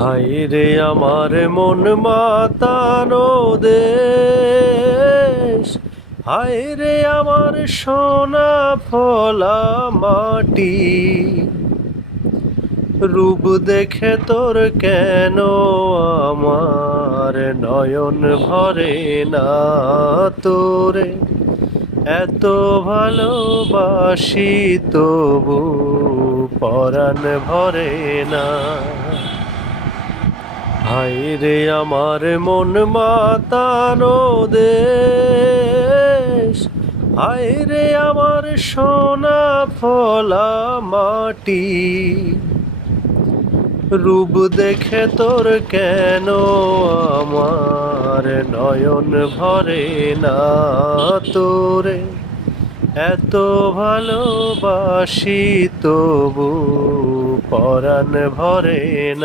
হায়রে আমার মন মাতানো দেশ, হায়রে আমার সোনা ফলা মাটি। রূপ দেখে তোর কেন আমার নয়ন ভরে না, তোরে এত ভালোবাসি তবু পরাণ ভরে না। হায়রে আমার মন মাতানো দেশ, হায়রে আমার সোনা ফলা মাটি। রূপ দেখে তোর কেন আমার নয়ন ভরে না, তোরে এত ভালোবাসি তবু পরাণ ভরে না।